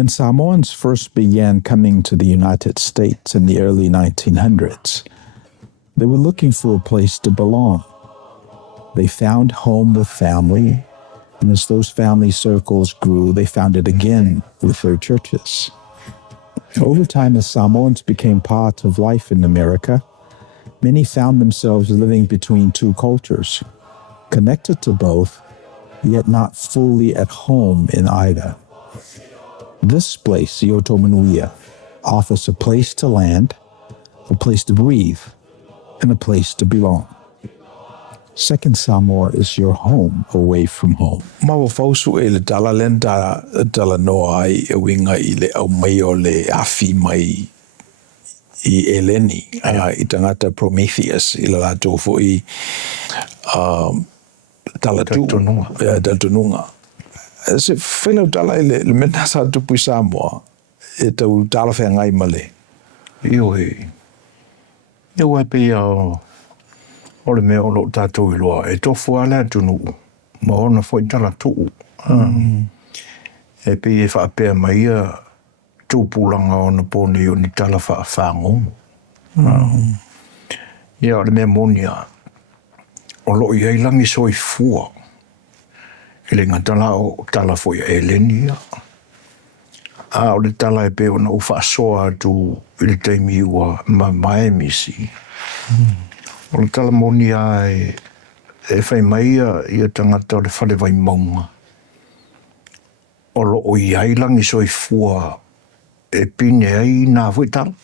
When Samoans first began coming to the United States in the early 1900s, they were looking for a place to belong. They found home with family, and as those family circles grew, they found it again with their churches. Over time, as Samoans became part of life in America, many found themselves living between two cultures, connected to both, yet not fully at home in either. This place, Manuia, offers a place to land, a place to breathe, and a place to belong. Second Samoa is your home away from home. Mawa fausu e le tala lenta tala noa ai e winga i le au mai o le afi mai i Eleni, i tangata Prometheus, i la lato fo i tala tununga. Se whenau tala i le mena sa tupu i Samoa, e tau tala whea ngai male. Io e pe o le mea o lo tātou i loa, e tofu ala tunu, ma ona fo i tala tuu. E pe e whaapea mai a tūpulanga o na pōne o ni tala whaafangong. Ia o le mea monia, o lo i eilangi soi fua, e le ngatala o tala fo i Eleni ia. O le tala e pe o na uwhaasoa tu i le teimi ua mai misi. O le tala monia e whai mai ia tangata o le whale vai maunga. O lo o i ailangi soi fua e pine ai nā fui tala.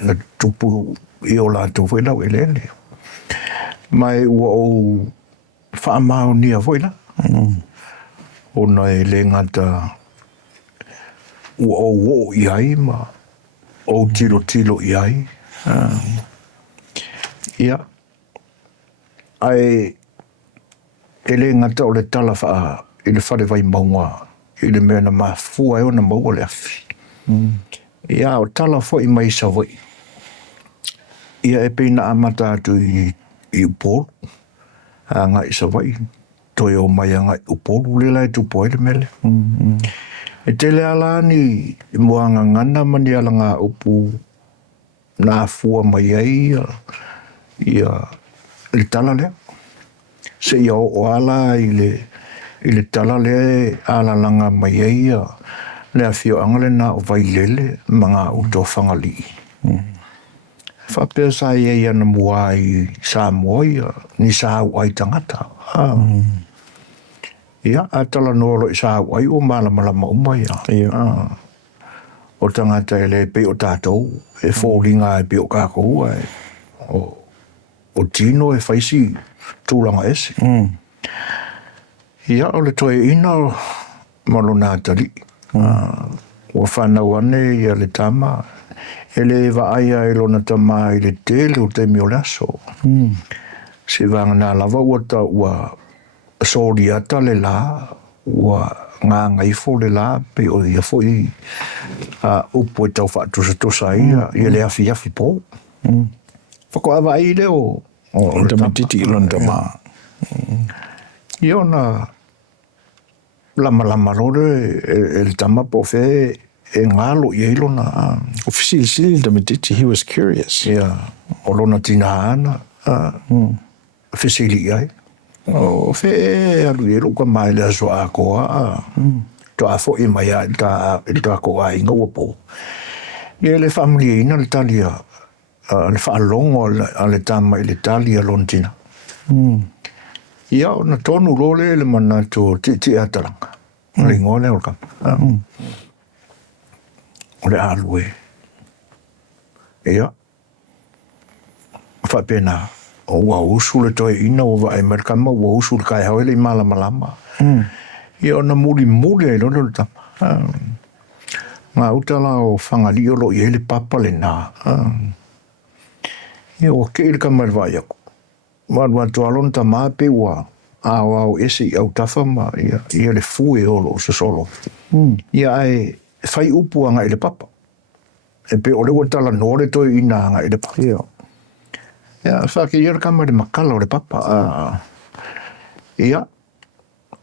Na tupu i o la tu fui lau e lele. Mai ua o whaamao nia fui la. O na e le ngata ua o i ai ma o tilo i ai. Ia. Ai e le ngata o le tala wha i le whare vai maunga i le mea na mafua e o na maua le afi. Ia o tala fo i mai sa vai. Ia e peina amata atu i upolu. Ngai sa vai. Toi o mai ngai upolu le lai tupo e le mele. E te le ala ni moanga ngana mani ala ngā upu nā fua mai ai ia le tala lea. Se ia o ala i le tala lea ala langa mai ai le a fio angale na o vai lele mga uto whangali. Whapea sa ia na mua i Samoa ni sa au ai tangata. Ia, a tala noro i sa au ai o malamalama umai. O tangata e le pe o tātou, e fōringa e pe o kākou o tino e whaisi tūlanga ese. Ia, o le toe ina malona tali. O whanau ane ia le tama. E le vaaya e lona tama i le tele o te mio laso. Se vanga nā lava ua ta ua sori ata le la, ua ngā ngaifo le la, pe o ia fo i upo e tau whaatusa ia, i le afi po. Whako awa i le o le tamatiti i lona tama. Ia ona lama rore e le tama po fe e ngalo i eilona. O fisili tamatiti, he was curious. Ia, o lona tina ana, fisili ai. O fe e alu e luka mai le aso a koa. To a fo i mai a ta koa inga wapo. Ia le family ina le talia, le whaalongo a le tama i le talia lontina. Ia o na tonu role le mana to ti atalanga. Ringo le orka. O le alue. Ia. Whapena. O wa usu le toi ina o wa e merkama wa usu le kai hau ele i malama. Ia o na muri e lono le tama. Ngā utala o whangali o lo i ele papa le nā. Ia o ke ili kamar vai aku. Wa tualon ta mape wa au ese i au tafa ma ia le fue o lo solo. Ia ai whai upu anga ele papa. E pe ole o tala nore toi ina anga ele papa. Ia whake ia kamar makala o le papa. Ia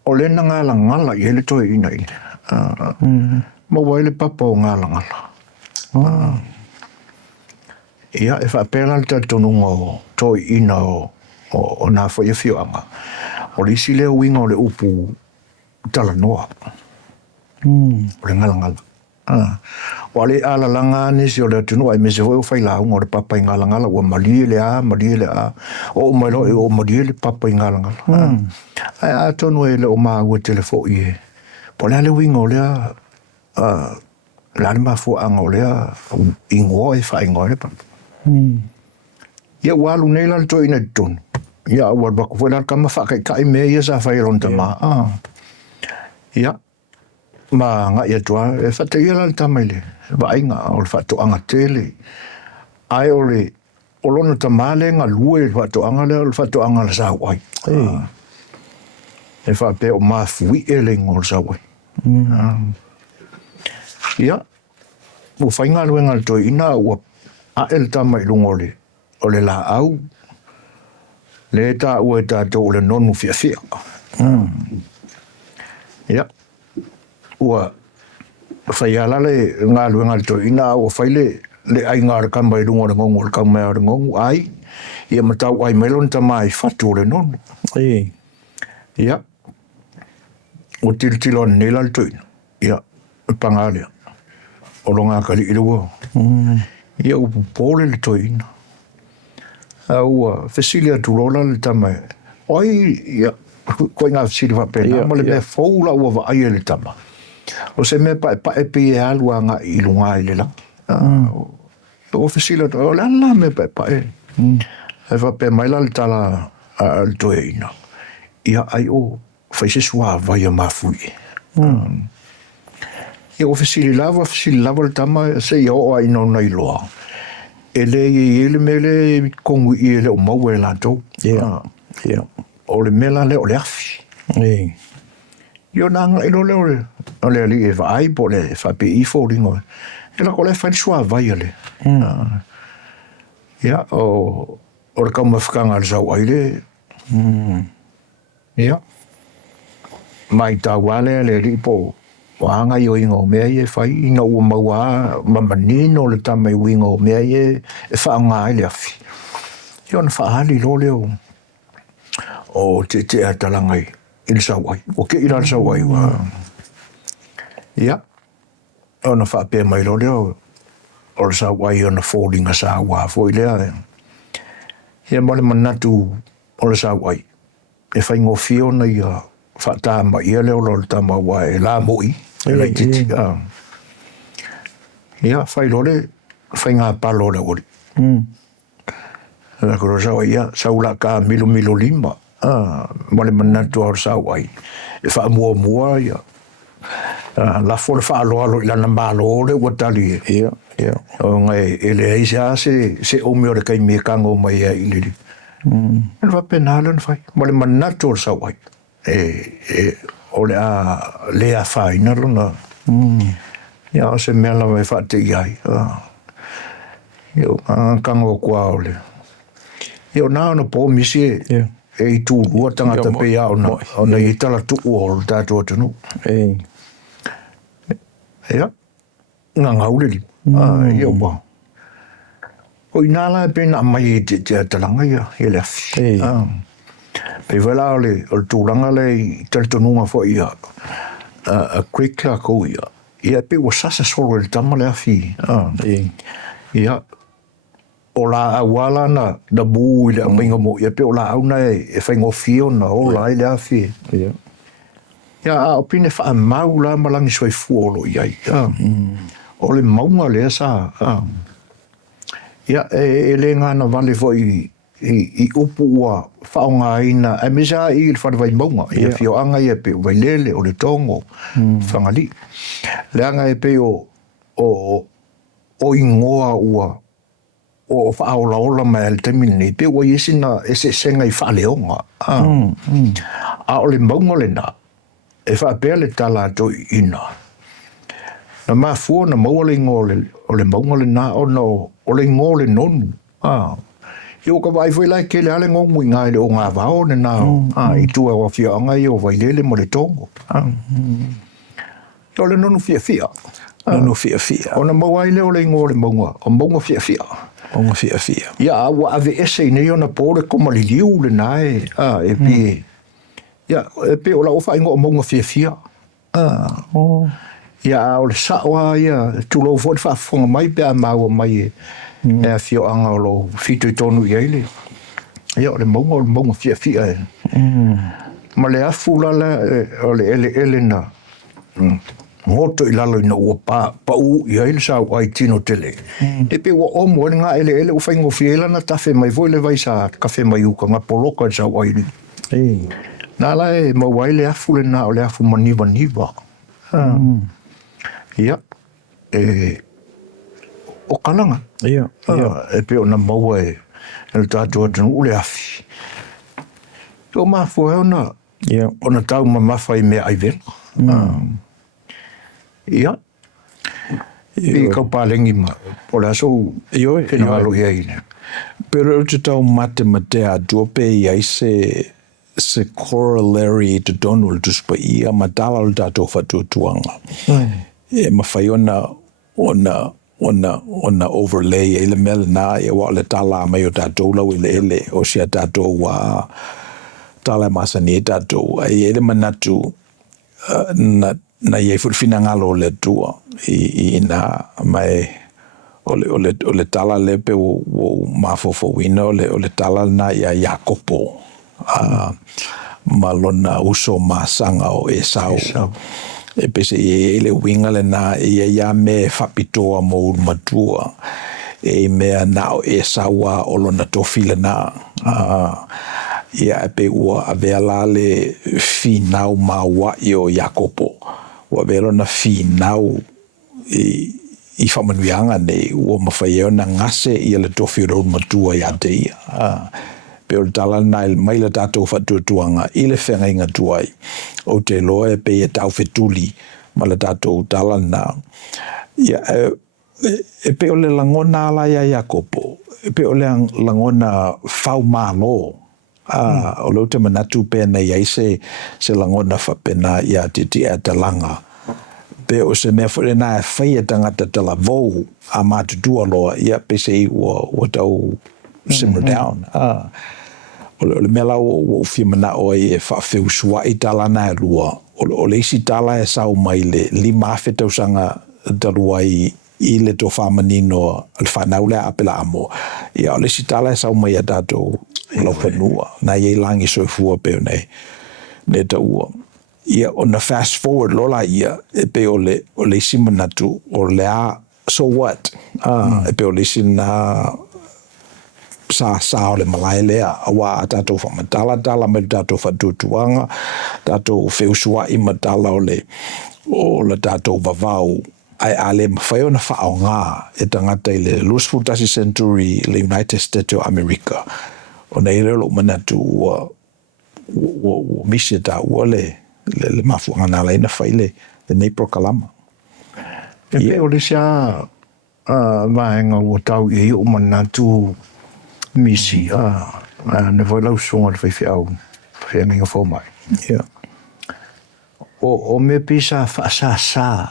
o le ngala i ele toi ina i. Maua le papa o ngala. Ia, e whapela le tatonunga o toi ina o nā whaiawhianga. O le isi leo winga o le upu Talanoa. O le ngala. O le alalanga nisi o le atunua, e me se hoi o whailaunga o le papa i ngala. Ua malie le a. O mailo e o malie le papa i ngala. Ai a tonu e le o maa ua telefo i e. Po le ale winga o lea, la ma fuanga o lea, ingoa e whaingoa le papa. Ia walu nei la to ina tonu. Ia ua baku fwela kama whakai mea ia sa whairon tama. Ia. Ma nga ia tua, e whata ia la tamaile. Wa inga o le whatoanga tele. Ai o le olono tamale nga lue le whatoanga le o le whatoanga le sawai. E whape o mafui e le ngol sawai. Ia. O whainga luenga le toi ina ua a el tamai lungole. O le la au. Le ta ua e ta to le nonu fia. Ia. Ua whaiala le ngā luenga le toi ina ua whaile le ai ngā raka mai rungo le ngongu le kau mea le ngongu ai ia matau ai melon tamai whatu le nonu. Ia. O tilo nela le toi ina. Ia. Pangalea. O longa kali ilua. Ia upu pole le toi ina. Ua whesilia turola le tamai. Oi, ia. Koe ngā whesili whapena. Ma le mea fōula ua wa aia le tamai. O se mea pae pie alua ngā ilunga i le lang. O whesila, o le ala mea pae. E whape maila le tala al toe ina. Ia ai o whaisesua vai a mafui. Ia o whesili lava le tama se ia o ai nau nei loa. E le i ele me le kongu i ele o maua e lantou. O le mela le o le afi. Io nanga ilo le o le ali e vai po le whape i fōringo. E la ko le whaisua vai ale. Ia o le kaumawhikanga le sau aile. Ia. Mai tā wale le ripo o anga i o inga o mea i e whai ina ua maua mamanino le tamai winga o mea i e whaanga i le afi. Io na whaali lo leo o te atalangai i le sauai. O ke ira le sauai wa. Ia. O na whaapea mai lo leo o le sauai o na fōringa sa wā fōi lea. Ia mole manatu o le sauai. E whaingo fio na ia whaatama ia leo lo le tama wā e la moi. E lai titi. Ia whai lo le whainga palo le ori. La koro sauai ia saula ka milo lima. Mole manatu o le sauai. E wha mua ia. La fo le whaaloalo i lana malo le watali. O ngai ele aisa se omi o le kai me kango mai ia i liri. E wa penala na whai. Mole manatu o le sauai. O le a lea whaina luna. Ia o se mea lawa e whaate iai. Io kango kua o le. Io nā ona pō misi e i tū rua tangata pea o na i tala tuku o le tātua tanu. Ia. Ngā ngaureli. Ia wā. O i nāla e pēna mai e te atalanga ia. Ia le afi. Pei wala o le tūranga le i talitonunga fo ia. A creek la ko ia. Ia pe o sasa soro le tama le afi. Ia. O la awala na buu i le aminga mo. Ia pe o la auna e whaingo fio na o la i le afi. Ia a o pine wha mau la malangi swai fuolo iai. O le maunga le sa. Ia e le ngana vale fo i upu ua whaonga ina. E misa i le whare vai maunga. Ia fio anga i e pe vai lele o le tongo. Whangali. Le anga e pe o ingoa ua o whaolaola mai al temini. Pe ua isina e se senga i whaleonga. A o le maunga le na. E whaapea le tala to ina. Na maa fua na maua le ingo o le maunga le na o le ingo le nonu. Io ka vai foi lai ke le ale ngongu i ngai le o ngā vao ne nā. I tua o whianga i o vai lele mo le tongo. O le nonu fia. Nono fia. O na maua ile o le ingo le maunga. O maunga fia. Onga fia. Ia, wa ave ese nei ona po le koma li liu le nae. E pe. Ia, e pe o la ofa ingo o maunga fia. Ia, o le sawa, ia, tulo fo le whaafonga mai pe a maua mai e a fio anga o lo fitu I tonu I eile. Ia, o le maunga fia. Ma le afu lala o le ele na ngoto I lalo ina ua pa u I eile sa wai tino tele. E pe ua omo ele nga ele u whaingo fiela na tafe mai voi le vai sa kafe mai uka nga poloka sa wai ni. Nā la e ma wai le afu le na o le afu maniva. Ia. O kalanga. Ia. E pe o na maua e le tātua tanu ule afi. O mafu e ona. Ia. O na tau mamafa I mea aivena. Ia. I kau pālengi ma. O le aso kena ngalo ia ine. Pero o te tau mate a duope I ai se corollary to Donald to spa ia matala o tato fatutuanga. E mawhai ona overlay ele mele na e wa le tala mai o tato lau ele o sia tato wa tala masani e tato ai ele manatu na ye fina ngalo le tua I na mai o le tala lepe o mafofo wina o le tala na ia Jakopo. Malona uso masanga o Esau. E pese ele winga le na ia me fapitoa mo matua. E mea na o Esau o lona tofile na. Ia pe ua avela le finau mawa o Jakopo. Ua velo na finau I whamanuianga nei ua mawhai na ngase ia le tofile matua ia teia. Pe o tala nai mai le tātou whatuatuanga I le whenga inga tuai o te loa e pe e tau whetuli ma le tātou tala nā. Ia, e pe o le langona ala ia Jakopo, e pe o le langona whau mālo. O leo te manatu pēna iai se langona whapena ia titi a talanga. Pe o se mea whare nā e whaia tangata tala vau a mātutua loa ia pe se I o tau simmer down. O le mela o whimana o e whawheu sua I tala na e lua. O le isi tala e sau mai le lima whetau sanga tarua I le to whamanino le whanau le apela amo. Ia o le isi tala e sau mai a tātou lau whanua. Na iei langi soifua peo nei. Ne ta ua. Ia o na fast forward lola ia e pe o le isi manatu o le a so what? E pe o le isi na asāsā o le malai lea awa a tātou whamatala me tātou whatutuanga, tātou wheusua I matala o le tātou vavau ai ale mawhai o na whao ngā e tangata I le Lusfutasi Century le United States of America. O nei relo manatu ua misi tā ua le mafuanga nā leina whai le nei prokalama. E pe o le sia vaenga ua tau I o manatu misi ne voi lau songa le whaiwhi au whenga fo mai. Yeah. O me pisa asāsā.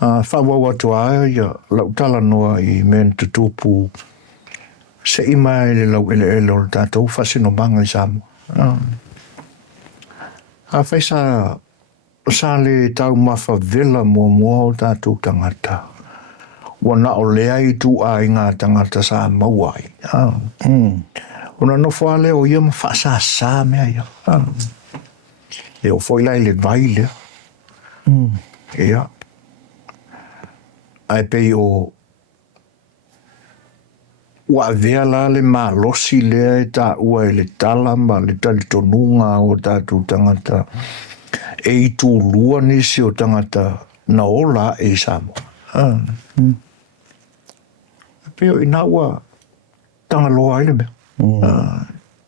Whawa watu ia lau tala noa I men tutupu se I mai le lau ele o le tātou whasino manga I Samoa. Whaisa sa le tau mawha vela mua o tātou tangata. Wana o lea I tu a inga tangata sa mauai. Ona no whale o ia ma whaasāsā mea ia. E o whailai le vaile. Ia. Ai pei o ua vea la le malosi lea e tā ua e le tala ma le talitonunga o tātou tangata. E I tū lua nisi o tangata na ola e Samoa. Peo I nā ua tangaloa ele mea.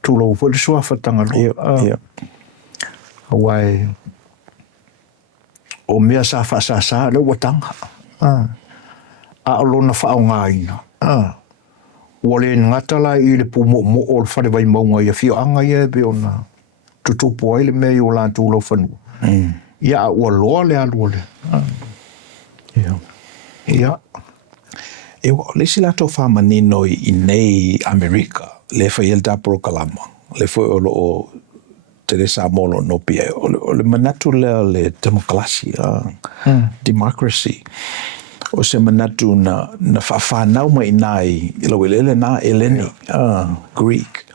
Tūlau fo le suafa tangaloa. Awai o mea sa whaasāsā le ua tanga. A alona whao ngā ina. Ua le ngata la I le pumo mo o le whare vai maunga ia whio anga ia pe ona. tutupu ai le mea i o lātou lau whanua. Ia ua loa le alua le. Ia. E wa le sila to fa manino I nei Amerika le fa yel da pro kalama le fo o te Samoa no pia o le manatu le democracy democracy o se manatu na fa nau mai nai I lo le na eleni Greek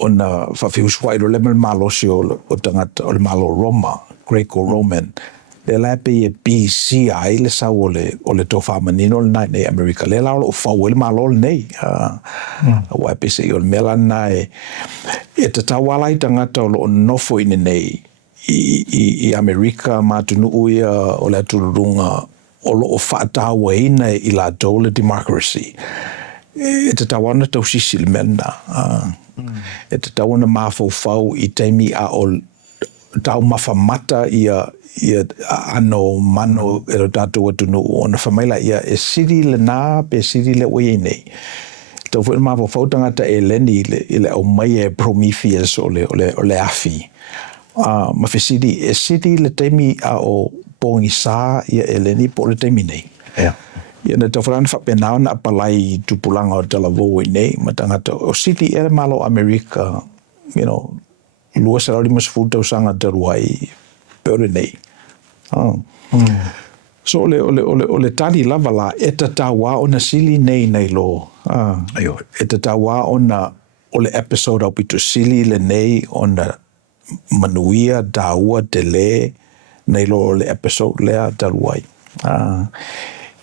ona fa fiuswai le malo o tangata o le malo Roma Greco-Roman le lape e BC ai le sa o le tofa manino le nei America le la o fa o le malo nei o ape se o le mela nai e te tawala I tangata o nofo I nei I America ma tunu uia o le turunga o lo fa tawa ina I la dole democracy e te tawana tau sisi le mena e te tawana mafau I teimi a o tau mafamata ia ano mano e tatou atunu ona famaila ia e siri le nā pe siri le oi nei tau fo ma fo tangata e leni le o mai e Prometheus o le afi ma fe siri e siri le temi a o pongi sa ia e leni po le temi nei ia na tau fran fa pena na palai tupulanga o Talofa nei ma tangata o siri e malo America lua sa ri mas futa sanga te ruai pere nei so ole tali lava la e tatawa ona sili nei lo e tatawa ona ole episode au pito sili le nei ona manuia daua te le nei lo le episode lea taruai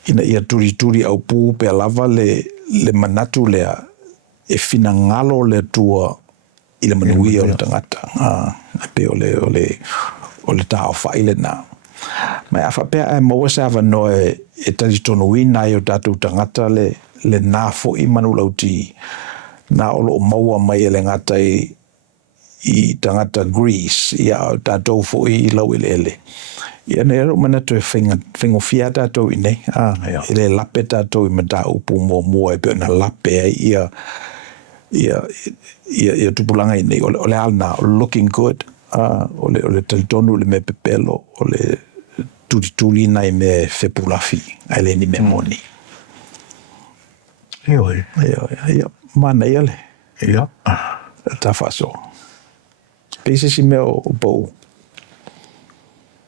ina ia turi au pu pe lava le manatu lea e fina ngalo le tua I le manuia o le tangata pe ole tau whaile nā mai a whapea e maua sa wano e tari tono ina I o tātou tangata le nā fo I manu lauti nā olo o maua mai e le ngata I tangata Greece ia o tātou fo I lau ele ia ne ero mana to whingo fia tātou I nei I le lape tātou I mata upu mua e pe na lape ia tupulanga I nei ole alna looking good ole talitonu le me pepelo ole tuli nai me fepulafi ale ni me moni ia mana ia ta faso pese si me o bo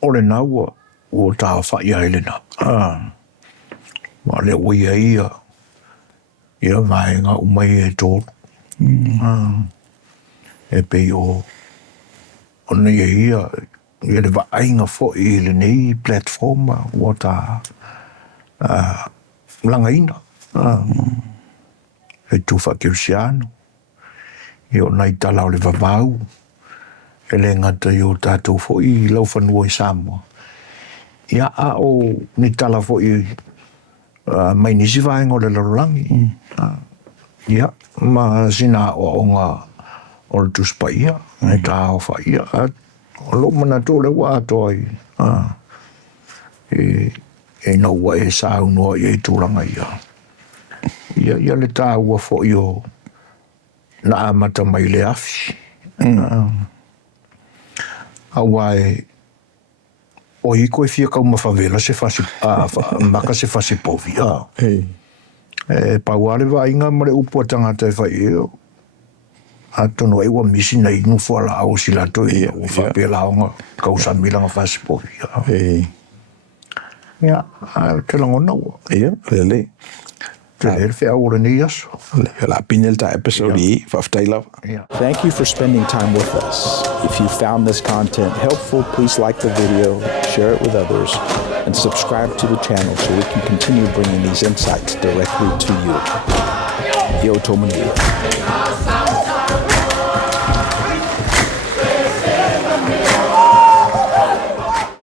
ole nau o ta fa ia ele na ma le ia vai nga umai e to e pe o ona ia le vainga fo I le nei platform o ta langaina e tu fa kirsiano e ona I tala o le vavau e le ngata I o tātou fo I lau whanua I Samoa ia o ni tala fo I mai nisi vainga o le larolangi ia ma sina o nga o le tuspa ia e tā o wha ia o lo mana tō le wā toi e no wa e sa no e tūranga ia le tā ua fo I o na amata mai le afi awai o I koe fia kau mawhawela se fasi maka se fasi povi e pauale wa inga mare upua tangata e whai eo atono e wa misi na inu fuala au sila to e o whapela onga kausa milanga fasi povi ia te langona ua lele Thank you for spending time with us. If you found this content helpful, please like the video, share it with others, and subscribe to the channel so we can continue bringing these insights directly to you. Yo, Manuia.